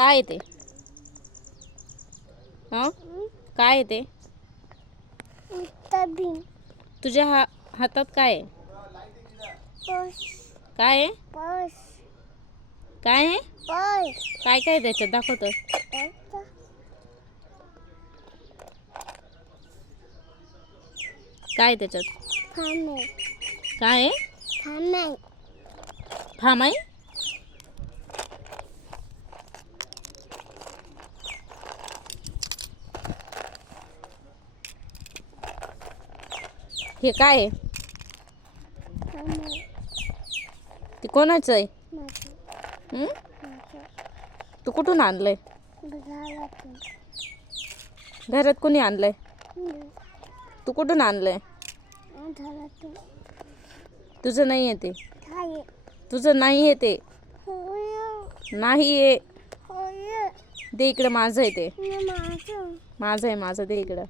काय आहे ते? हं? काय आहे ते? तभी तुझ्या हा हातात काय आहे? काय आहे? काय आहे? काय काय आहे त्याच्यात? दाखवतं. काय आहे त्याच्यात? काय आहे? फामे हे काय आहे? ते कोणाचं आहे? हं? तू कुठून आणलंय? घरात कोणी आणलंय? तू कुठून आणलंय? तुझं नाही आहे ते. तुझं नाही आहे ते. नाही आहे. दे इकडं माझं आहे ते. माझं माझं आहे माझं. दे इकडं.